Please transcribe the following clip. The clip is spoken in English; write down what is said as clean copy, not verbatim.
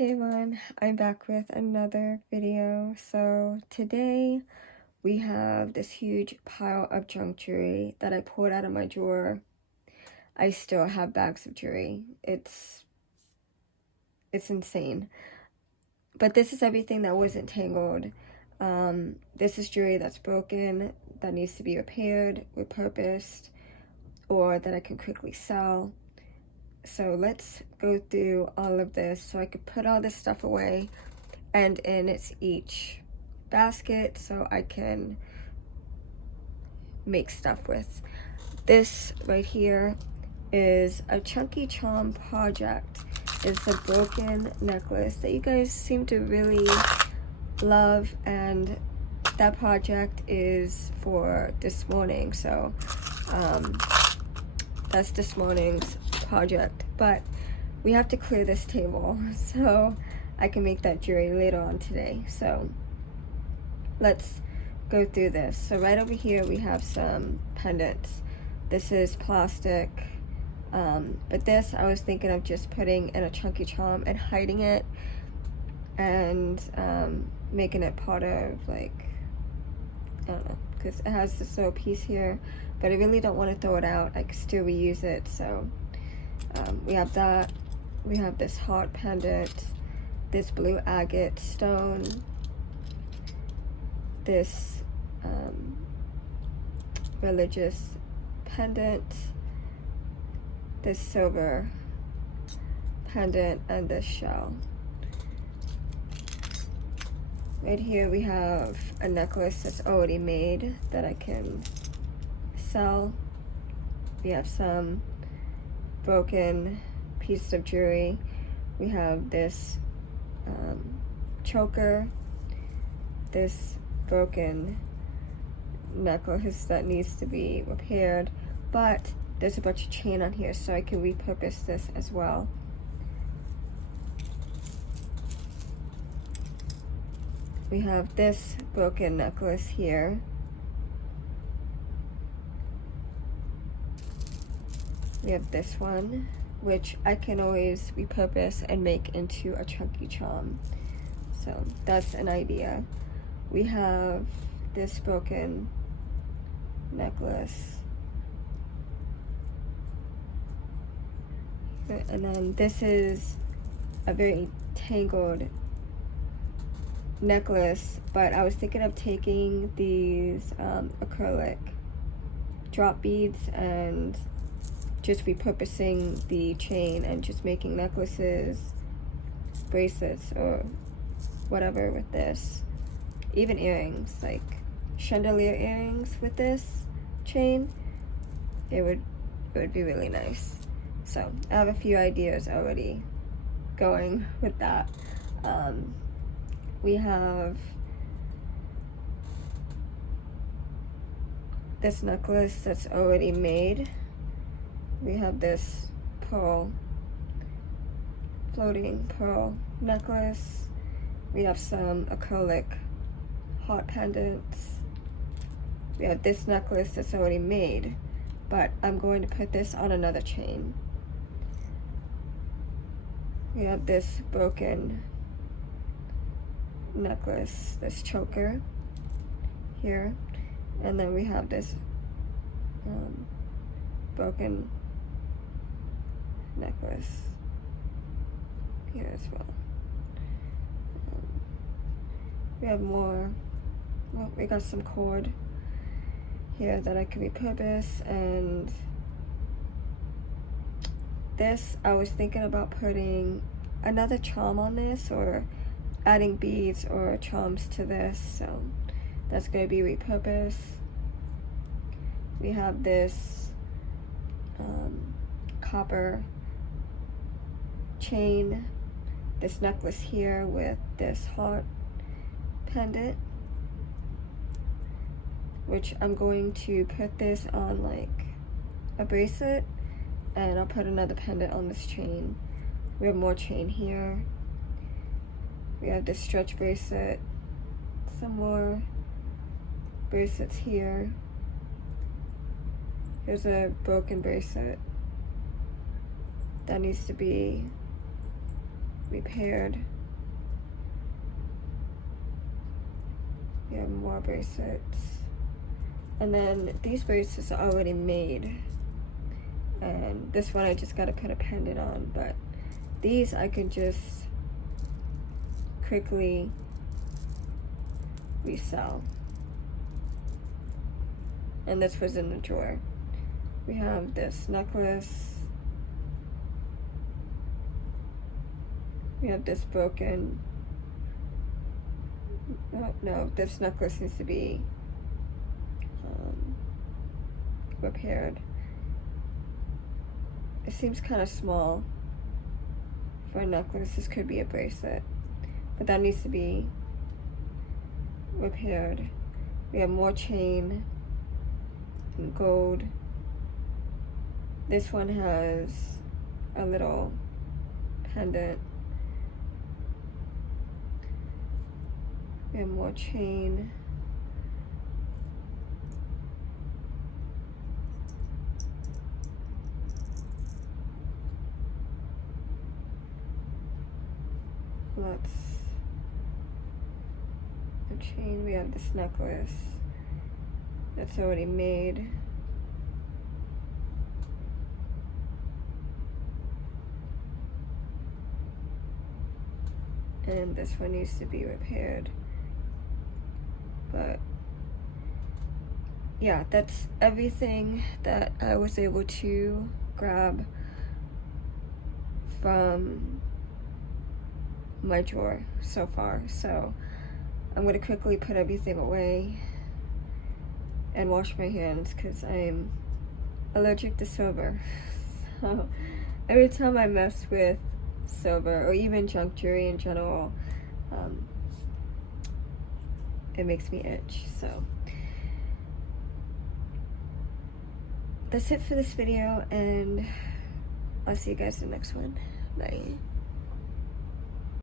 Hey everyone, I'm back with another video. So today we have this huge pile of junk jewelry that I pulled out of my drawer. I still have bags of jewelry. It's insane. But this is everything that wasn't tangled. This is jewelry that's broken, that needs to be repaired, repurposed, or that I can quickly sell. So let's go through all of this so I could put all this stuff away and in its each basket so I can make stuff with. This right here is a chunky charm project. It's a broken necklace that you guys seem to really love, and that project is for this morning, so that's this morning's project. But we have to clear this table so I can make that jewelry later on today. So let's go through this. So right over here we have some pendants. This is plastic, but this I was thinking of just putting in a chunky charm and hiding it, and making it part of, like, I don't know, because it has this little piece here, but I really don't want to throw it out. I can still reuse it. So we have that. We have this heart pendant, this blue agate stone, this religious pendant, this silver pendant, and this shell. Right here we have a necklace that's already made that I can sell. We have some broken pieces of jewelry. We have this choker, this broken necklace that needs to be repaired, but there's a bunch of chain on here, so I can repurpose this as well. We have this broken necklace here. We have this one, which I can always repurpose and make into a chunky charm. So that's an idea. We have this broken necklace. And then this is a very tangled necklace, but I was thinking of taking these acrylic drop beads and just repurposing the chain and just making necklaces, bracelets, or whatever with this. Even earrings, like chandelier earrings with this chain. It would be really nice. So I have a few ideas already going with that. We have this necklace that's already made. We have this pearl, floating pearl necklace. We have some acrylic heart pendants. We have this necklace that's already made, but I'm going to put this on another chain. We have this broken necklace, this choker here, and then we have this broken necklace here as well. We have more. Well, we got some cord here that I can repurpose, and this I was thinking about putting another charm on this, or adding beads or charms to this, so that's going to be repurposed. We have this copper chain, this necklace here with this heart pendant, which I'm going to put this on like a bracelet, and I'll put another pendant on this chain. We have more chain here. We have this stretch bracelet, some more bracelets here. Here's a broken bracelet that needs to be repaired. We have more bracelets. And then these bracelets are already made. And this one I just gotta put a pendant on, but these I could just quickly resell. And this was in the drawer. We have this necklace. We have this broken. Oh, no, this necklace needs to be repaired. It seems kind of small for a necklace. This could be a bracelet, but that needs to be repaired. We have more chain in gold. This one has a little pendant. We have more chain. Lots of chain. We have this necklace that's already made. And this one needs to be repaired. But yeah, that's everything that I was able to grab from my drawer so far. So I'm gonna quickly put everything away and wash my hands because I'm allergic to silver. So every time I mess with silver or even junk jewelry in general, it makes me itch. So that's it for this video, and I'll see you guys in the next one. Bye.